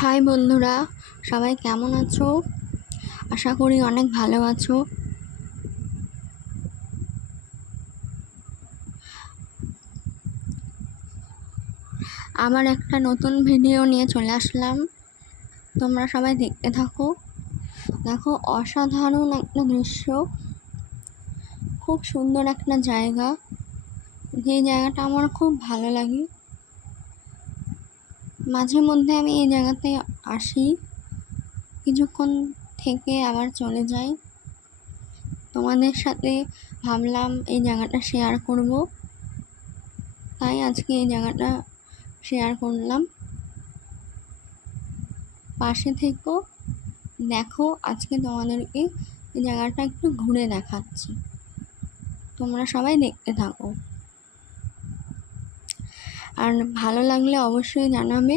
High বন্ধুরা, সবাই কেমন আছো? আশা করি অনেক ভালো আছো। আবার একটা নতুন ভিডিও নিয়ে চলে আসলাম, তোমরা সবাই দেখতে থাকো। দেখো, অসাধারণ একটা দৃশ্য, খুব সুন্দর একটা জায়গা। যে জায়গাটা আমার খুব ভালো লাগে। মাঝে মধ্যে আমি এই জায়গাতে আসি, কিছুক্ষণ থেকে আবার চলে যাই। তোমাদের সাথে ভাবলাম এই জায়গাটা শেয়ার করব, তাই আজকে এই জায়গাটা শেয়ার করলাম। পাশে থেকো, দেখো আজকে তোমাদেরকে এই জায়গাটা একটু ঘুরে দেখাচ্ছি, তোমরা সবাই দেখতে থাকো। আর ভালো লাগলে অবশ্যই জানাবে।